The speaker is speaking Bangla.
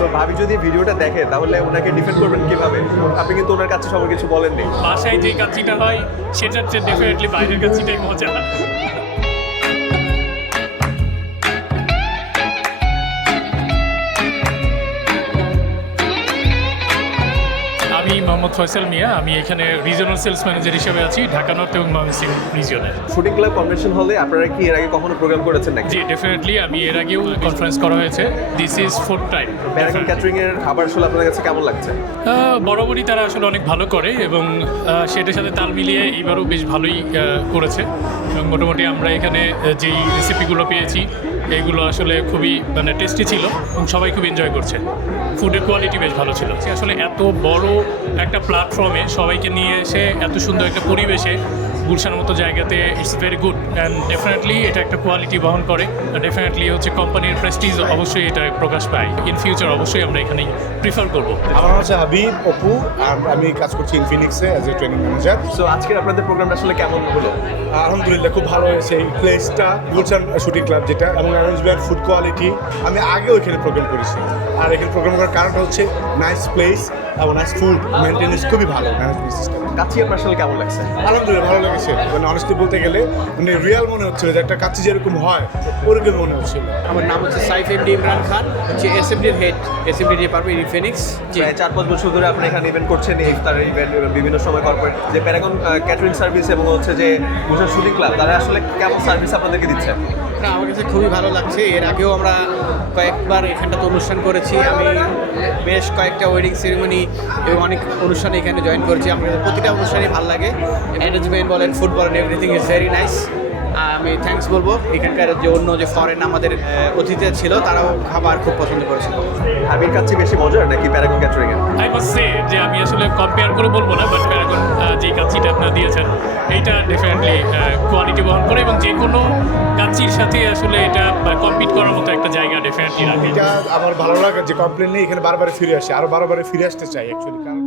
সো ভাবি যদি ভিডিওটা দেখে তাহলে ওনাকে ডিফেন্ড করবেন কিভাবে? আপনি কিন্তু ওনার কাছে সবার কিছু বলেননি। বাসায় যে কাচ্চিটা হয় সেটার চেয়ে ডেফিনেটলি বাইরের কাচ্চিটাই মজা। আমি মোহাম্মদ ফয়সাল মিয়া, আমি এখানে রিজিওনাল সেলস ম্যানেজার হিসেবে আছি ঢাকা নর্থ এবং ময়মনসিংহ রিজিয়নে। শুটিং ক্লাব কনভেনশন হলে আপনারা কি এর আগে কখনো প্রোগ্রাম করেছেন নাকি? জি ডেফিনেটলি, আমি এর আগেও কনফারেন্স করা হয়েছে। This is 4th time. Paragon catering এর খাবার আসলে আপনার কাছে কেমন লাগছে? বরাবরই তারা আসলে অনেক ভালো করে এবং সেটার সাথে তাল মিলিয়ে এবারও বেশ ভালোই করেছে এবং মোটামুটি আমরা এখানে যেই রেসিপিগুলো পেয়েছি এইগুলো আসলে খুবই মানে টেস্টি ছিল এবং সবাই খুব এনজয় করছে। ফুডের কোয়ালিটি বেশ ভালো ছিল। আসলে এত বড় একটা প্ল্যাটফর্মে সবাইকে নিয়ে এসে এত সুন্দর একটা পরিবেশে গুলশানের মতো জায়গাতে it's very good and definitely এটা একটা কোয়ালিটি বহন করে। ডেফিনেটলি হচ্ছে কোম্পানির প্রেস্টিজ অবশ্যই এটা প্রকাশ পায়। ইন ফিউচার অবশ্যই আমরা এখানেই প্রিফার করবো। আমার নাম হচ্ছে হাবিব অপু আর আমি কাজ করছি ইনফিনিক্সে as a training manager. So আজকের আপনাদের প্রোগ্রামটা আসলে কেমন হলো? আলহামদুলিল্লাহ খুব ভালো হয়েছে। এই প্লেসটা গুলশান শুটিং ক্লাব যেটা এবং অ্যারেঞ্জমেন্ট ফুড কোয়ালিটি, আমি আগেও এখানে প্রোগ্রাম করেছি আর এখানে প্রোগ্রাম করার কারণটা হচ্ছে নাইস প্লেস এবং নাইস ফুড মেনটেনেন্স খুবই ভালো ম্যানেজমেন্ট সিস্টেম। কাচ্চি আপনার আসলে কেমন লাগছে? আলহামদুলিল্লাহ ভালো লেগেছে। মানে অনেস্টলি বলতে গেলে মানে রিয়াল মনে হচ্ছিল যে একটা কাচ্চি যেরকম হয় ওরকম মনে হচ্ছিল। আমার নাম হচ্ছে সাইফ এমডি ইমরান খান, হচ্ছে এসএমডির হেড, এসএমডি ডিপার্টমেন্ট ইনফিনিক্স। প্রায় 4-5 বছর ধরে আপনি এখানে ইভেন্ট করছেন, এই ইফতারের ইভেন্ট বিভিন্ন সময় কর্পোরেট যে প্যারাগন ক্যাটারিং সার্ভিস এবং হচ্ছে যে গুলশান শুটিং ক্লাব, তারা আসলে কেমন সার্ভিস আপনাদেরকে দিচ্ছে? না, আমার কাছে খুবই ভালো লাগছে। এর আগেও আমরা কয়েকবার এখানটাতে অনুষ্ঠান করেছি। আমি বেশ কয়েকটা ওয়েডিং সেরিমনি এবং অনেক অনুষ্ঠানে এখানে জয়েন করেছি। আমার কাছে প্রতিটা অনুষ্ঠানই ভালো লাগে। অ্যারেঞ্জমেন্ট বলেন, ফুড বলেন, এভরিথিং ইজ ভেরি নাইস। আমি থ্যাঙ্কস বলবো এখানকার যে অন্য যে ফরেন আমাদের অতিথি ছিল তারাও খাবার খুব পছন্দ করেছিল। হাবির কাচ্চি বেশি মজার নাকি প্যারাগন ক্যাটারিং এর? আই মাস্ট সে যে আমি আসলে কম্পেয়ার করে বলবো না, বাট প্যারাগন যে কাচ্চিটা আপনারা দিয়েছেন এইটা ডেফিনেটলি কোয়ালিটি বহন করে এবং যে কোনো কাচ্চির সাথে আসলে এটা কম্পিট করার মতো একটা জায়গা ডেফিনেটলি রাখে। এটা আমার ভালো লাগে যে কমপ্লেন নেই, এখানে বারবার ফিরে আসে, আরো বারবার ফিরে আসতে চাই অ্যাকচুয়ালি। কারণ